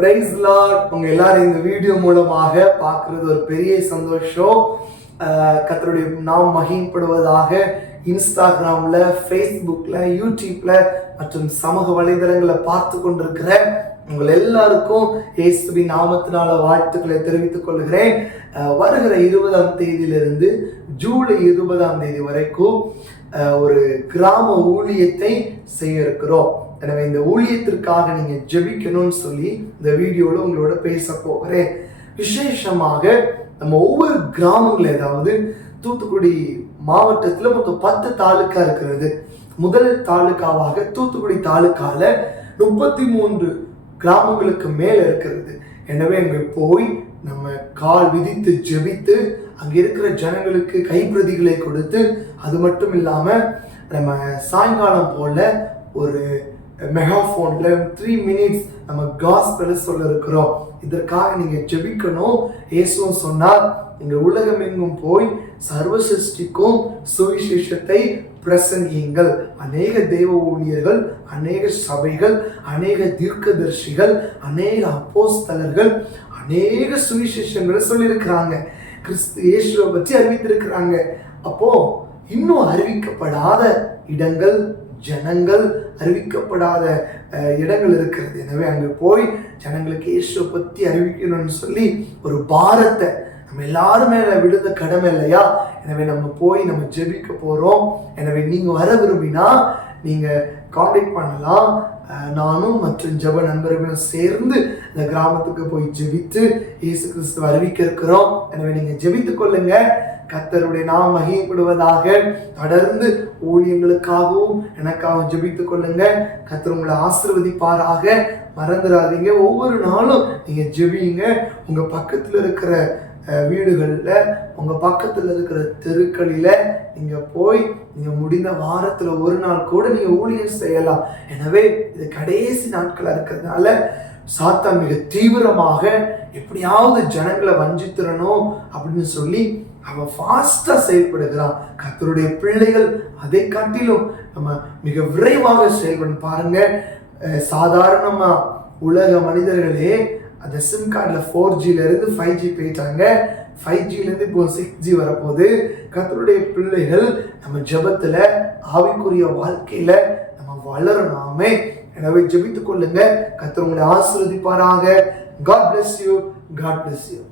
Price Lord. உங்க எல்லாரும் இந்த வீடியோ மூலமாக பார்க்கிறது ஒரு பெரிய சந்தோஷம். கர்த்தருடைய நாம் மகிமைப்படுவதாக. இன்ஸ்டாகிராம்ல, ஃபேஸ்புக்ல, யூடியூப்ல மற்றும் சமூக வலைதளங்களை பார்த்து கொண்டிருக்கிற உங்கள் எல்லாருக்கும் இயேசுவின் நாமத்தினால வாழ்த்துக்களை தெரிவித்துக் கொள்கிறேன். வருகிற 20ஆம் தேதியிலிருந்து ஜூலை 20ஆம் தேதி வரைக்கும் ஒரு கிராம ஊழியத்தை செய்ய இருக்கிறோம். எனவே இந்த ஊழியத்திற்காக நீங்க ஜெபிக்கணும்னு சொல்லி இந்த வீடியோல உங்களோட பேச போகிறேன். விசேஷமாக நம்ம ஒவ்வொரு கிராமங்கள், அதாவது தூத்துக்குடி மாவட்டத்தில் மொத்தம் 10 தாலுக்கா இருக்கிறது. முதல் தாலுக்காவாக தூத்துக்குடி தாலுக்கால 33 கிராமங்களுக்கு மேல இருக்கிறது. எனவே அங்க போய் நம்ம கால் விதித்து ஜெபித்து அங்க இருக்கிற ஜனங்களுக்கு கைப்பிரதிகளை கொடுத்து, அது மட்டும் இல்லாம நம்ம சாயங்காலம் போல ஒரு மெகாஃபோன்ல 3 minutes நம்ம காஸ்பெல் சொல்ல இருக்கிறோம். இதற்காக நீங்க ஜெபிக்கணும். இயேசுவும் சொன்னார், இந்த உலகம் எங்கும் போய் சர்வ சிருஷ்டிக்கும் சுவிசேஷத்தை பிரசங்கியுங்கள். அநேக தேவ ஊழியர்கள், அநேக சபைகள், அநேக தீர்க்கதரிசிகள், அநேக அப்போஸ்தலர்கள் அநேக சுவிசேஷங்களை சொல்லியிருக்கிறாங்க. கிறிஸ்து இயேசுவை பற்றி அறிவித்திருக்கிறாங்க. அப்போ இன்னும் அறிவிக்கப்படாத இடங்கள், ஜனங்கள், அறிவிக்கப்படாத இடங்கள் இருக்கிறது. எனவே அங்கே போய் ஜனங்களுக்கு இயேசுவை பற்றி அறிவிக்கணும்னு சொல்லி ஒரு பாரத்தை நம்ம எல்லாரும் மேல விடுத கடமை இல்லையா? எனவே நம்ம போய் நம்ம ஜெபிக்க போறோம். எனவே நீங்க வர விரும்பினா நீங்க கான்டாக்ட் பண்ணலாம். நானும் மற்றும் ஜெப நண்பர்களும் சேர்ந்து இந்த கிராமத்துக்கு போய் ஜெபித்து இயேசு கிறிஸ்துவை அறிவிக்க இருக்கிறோம். எனவே நீங்க ஜெபித்துக் கொள்ளுங்க. கர்த்தருடைய நாம் மகிமைப்படுவதாக. தொடர்ந்து ஊழியங்களுக்காகவும் எனக்காகவும் ஜெபித்துக் கொள்ளுங்க. கர்த்தர் உங்களை ஆசீர்வதிப்பாராக. மறந்துடாதீங்க, ஒவ்வொரு நாளும் நீங்க ஜெபிங்க. உங்க பக்கத்துல இருக்கிற வீடுகள்ல, உங்க பக்கத்துல இருக்கிற தெருக்களில நீங்க போய் நீங்க முடிந்த வாரத்துல ஒரு நாள் கூட நீங்க ஊழியம் செய்யலாம். எனவே இது கடைசி நாட்களா இருக்கிறதுனால சாத்தான் மிக தீவிரமாக எப்படியாவது ஜனங்களை வஞ்சித்திரணும் அப்படின்னு சொல்லி அவன் ஃபாஸ்டா செயல்படுகிறான். கர்த்தருடைய பிள்ளைகள் அதை காட்டிலும் நம்ம மிக விரைவாக செயல்படும். பாருங்க, சாதாரணமா உலக மனிதர்களே அந்த சிம் கார்டில் 4G இருந்து 5G போயிட்டாங்க. 5G இருந்து இப்போ 6G வரப்போகுது. கர்த்தருடைய பிள்ளைகள் நம்ம ஜெபத்துல, ஆவிக்குரிய வாழ்க்கையில நம்ம வளரணுமே. எனவே ஜெபித்துக் கொள்ளுங்க. கர்த்தர் உங்களை ஆசீர்வதிப்பாராக. God bless you. God bless you.